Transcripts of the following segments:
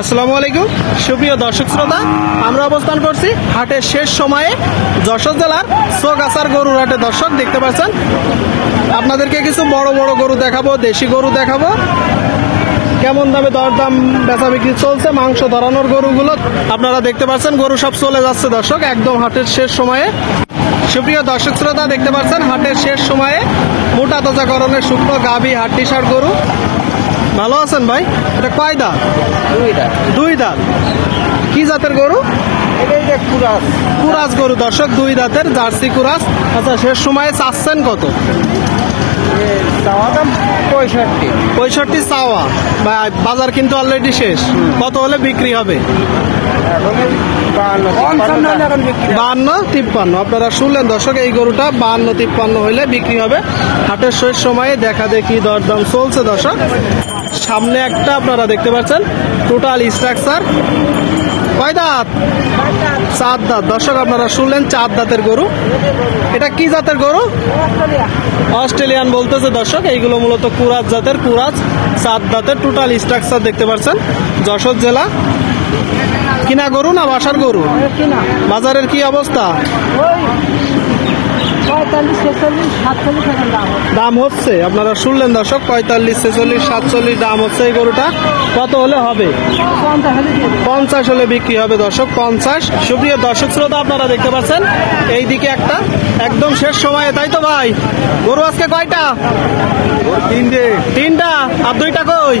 আসসালামু আলাইকুম সুপ্রিয় দর্শক শ্রোতা, আমরা অবস্থান করছি হাটের শেষ সময়ে যশোর জেলার চৌগাছার গরুর হাটে। দর্শক দেখতে পাচ্ছেন, আপনাদেরকে কিছু বড় বড় গরু দেখাবো, দেশি গরু দেখাবো, কেমন দামে দরদাম বেচা বিক্রি চলছে। মাংস ধরানোর গরুগুলো আপনারা দেখতে পাচ্ছেন, গরু সব চলে যাচ্ছে দর্শক একদম হাটের শেষ সময়ে। সুপ্রিয় দর্শক শ্রোতা দেখতে পাচ্ছেন, হাটের শেষ সময়ে মোটা তাজাকরণের শুকনো গাভী হাট্টিসার গরু। ভালো আছেন ভাই? এটা কয় দাঁত? দুই দাঁত। কি জাতের গরু? কুরাস গরু দর্শক, দুই দাঁতের জার্সি কুরাস। আচ্ছা, শেষ সময়ে চাচ্ছেন কত? 65 চাওয়া। বাজার কিন্তু অলরেডি শেষ। কত হলে বিক্রি হবে? 52-53। আপনারা শুনলেন দর্শক, এই গরুটা 52-53 হইলে বিক্রি হবে। হাটের শেষ সময়ে দেখা দেখি দরদাম চলছে দর্শক। সামনে একটা আপনারা দেখতে পাচ্ছেন টোটাল স্ট্রাকচার। কয় দাঁত? 4 দাঁত। দর্শক আপনারা শুনলেন 4 দাঁতের গরু। এটা কি জাতের গরু? অস্ট্রেলিয়ান বলতেছে দর্শক। এইগুলো মূলত কুরাজ জাতের, কুরাজ 4 দাঁতের টোটাল স্ট্রাকচার দেখতে পাচ্ছেন। যশোর জেলা। কিনা গরু না বাসার গরু? বাজারের কি অবস্থা? দাম হচ্ছে, আপনারা শুনলেন দর্শক, 45, 46, 47 দাম হচ্ছে এই গরুটা। কত হলে হবে? 50 হলে বিক্রি হবে দর্শক, 50। সুপ্রিয় দর্শক শ্রোতা, আপনারা দেখতে পাচ্ছেন এইদিকে একটা একদম শেষ সময়ে, তাই তো ভাই? গরু আজকে কয়টা? তিনটা। আর দুইটা কই?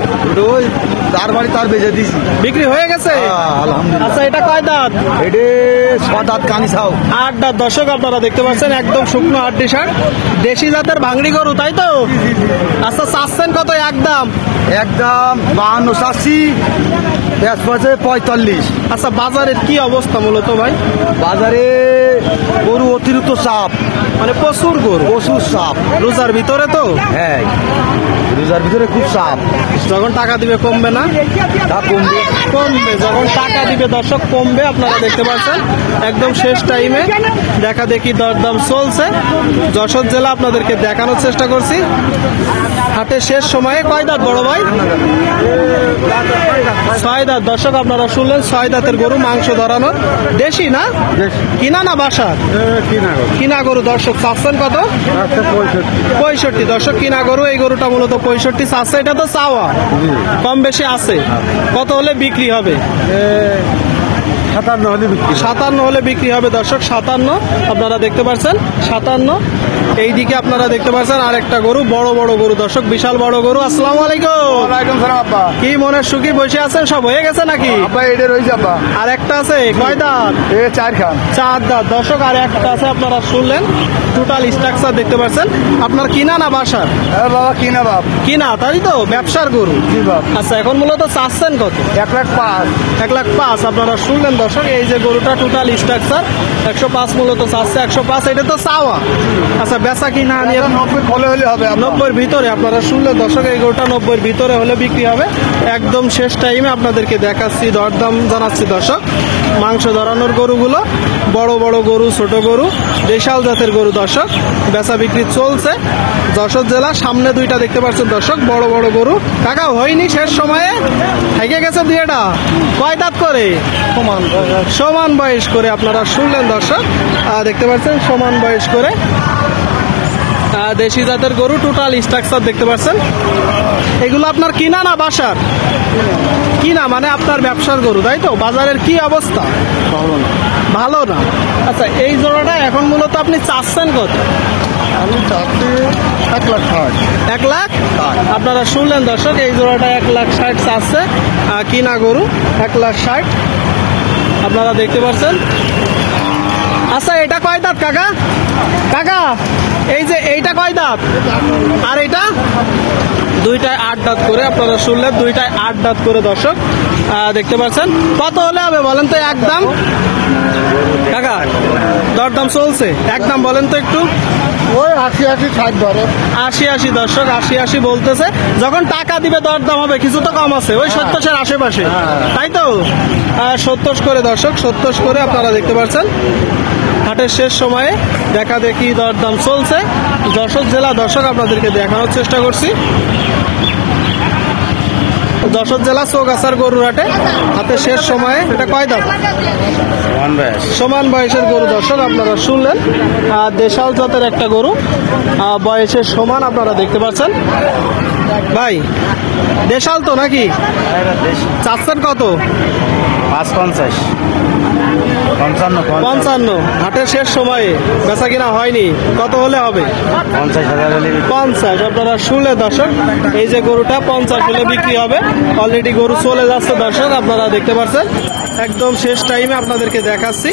তার বাড়ি তার বেজে দিছি, বিক্রি হয়ে গেছে। আচ্ছা, এটা কয় দাঁত? এটা 6 দাঁত কানি ছাও। 8 দাঁত। দর্শক আপনারা দেখতে পাচ্ছেন একদম শুকনো হাড্ডিসার দেশি জাতের ভাঙড়ি গরু, তাই তো? আচ্ছা, চাচ্ছেন কত একদম? একদম 52 চাচ্ছি, 45। আচ্ছা, বাজারের কি অবস্থা মূলত ভাই? বাজারে গরু অতিরিক্ত চাপ, মানে প্রচুর গরু, প্রচুর চাপ। রোজার ভিতরে তো। হ্যাঁ, রোজার ভিতরে খুব চাপ। যখন টাকা দিবে কমবে না? তা কমবে, কমবে। যখন টাকা দিবে দর্শক কমবে। আপনারা দেখতে পাচ্ছেন একদম শেষ টাইমে দেখা দেখি দরদাম চলছে। যশোর জেলা আপনাদেরকে দেখানোর চেষ্টা করছি হাটের শেষ সময়ে। কয় দাঁত বড় ভাই? 6 দাঁত। দর্শক আপনারা শুনলেন 6 দাঁতের গরু, মাংস ধরানোর। দেশি না? কিনা না বাসার? কিনা গরু। দর্শক চাচ্ছেন কত? 65। দর্শক কিনা গরু, এই গরুটা মূলত 65 চাচ্ছে। এটা তো চাওয়া, কম বেশি আছে। কত হলে বিক্রি হবে? 57 হলে বিক্রি হবে দর্শক, 57। আপনারা দেখতে পাচ্ছেন 57। এইদিকে আপনারা দেখতে পাচ্ছেন আরেকটা গরু, বড় বড় গরু দর্শক, বিশাল বড় গরু। আসসালামু আলাইকুম। কি মনে সুখী বসে আছেন? সব হয়ে গেছে নাকি? আর একটা আছে, কয় দাঁত? 4 দাঁত। দর্শক আর একটা আছে, আপনারা শুনলেন টোটাল স্ট্রাকচার দেখতে পাচ্ছেন। আপনার কিনা না বাসার? কিনা, তাই তো? ব্যবসার গরু। আচ্ছা, এখন মূলত চাচ্ছেন কত? 1,05,000। আপনারা শুনলেন দর্শক, এই যে গরুটা টোটাল স্ট্রাকচার 105 মূলত চাচ্ছে। 105 এটা তো চাওয়া। আচ্ছা, বেচা কিনা নিয়ে 90 হলে হবে। 90-র ভিতরে। আপনারা শুনলেন দর্শক, এই গরুটা 90-র ভিতরে হলে বিক্রি হবে। একদম শেষ টাইমে আপনাদেরকে দেখাচ্ছি, দরদাম জানাচ্ছি দর্শক। মাংস ধরানোর গরুগুলো, বড় বড় গরু, ছোট গরু, দেশাল জাতের গরু দর্শক, বেচা বিক্রি চলছে যশোর জেলা। সামনে দুইটা দেখতে পাচ্ছেন দর্শক, বড় বড় গরু। কাকা হয়নি শেষ সময়ে? থেকে গেছে দুইটা। কয় দাঁত করে? সমান বয়স করে। আপনারা শুনলেন দর্শক, দেখতে পাচ্ছেন সমান বয়স করে দেশি জাতের গরু, টোটাল স্ট্রাকচার দেখতে পাচ্ছেন। এগুলো আপনার কিনা না বাসার? কিনা, মানে আপনার ব্যবসার গরু, তাই তো? বাজারের কি অবস্থা? ভালো না। আচ্ছা, এই জোড়াটা এখন মূলত আপনি চাচ্ছেন কত? আমি চাচ্ছি 1,60,000। 1,60,000। আপনারা শুনলেন দর্শক, এই জোড়াটা 1,60,000 চাচ্ছে, কিনা গরু 1,60,000 আপনারা দেখতে পাচ্ছেন। আচ্ছা, এটা কয় দাঁত কাকা? কাকা, এই যে এইটা কয় দাঁত? আর এটা? দুইটায় 8 দাঁত করে। আপনারা শুনলেন দুইটায় 8 দাঁত করে দর্শক, দেখতে পাচ্ছেন। কত হলে হবে বলেন তো একদম? কাকা দরদাম চলছে, একদম বলেন তো একটু। ওই 80-60 ধরে। 80 দর্শক, 80 বলতেছে। যখন টাকা দিবে দরদাম হবে, কিছু তো কম আছে, ওই 70-এর আশেপাশে, তাই তো? 70 করে দর্শক, 70 করে। আপনারা দেখতে পাচ্ছেন হাটের শেষ সময়ে দেখা দেখি দরদাম চলছে যশোর জেলা। দর্শক আপনাদেরকে দেখানোর চেষ্টা করছি। যশোর জেলা চৌগাছার গরুর হাটে হাতে শেষ সময়ে। এটা কয় দাম? সমান বয়সের গরু দর্শক আপনারা শুনলেন। দেশাল জাতের একটা গরু, বয়সের সমান আপনারা দেখতে পাচ্ছেন। ভাই দেশাল তো নাকি? চাচ্ছেন কত? 550 55। হাটের শেষ সময়ে বেচা কিনা হয়নি, কত হলে হবে? 50। আপনারা শুনলে দর্শক, এই যে গরুটা 50 হলে বিক্রি হবে। অলরেডি গরু চলে যাচ্ছে দর্শক, আপনারা দেখতে পাচ্ছেন। একদম শেষ টাইমে আপনাদেরকে দেখাচ্ছি।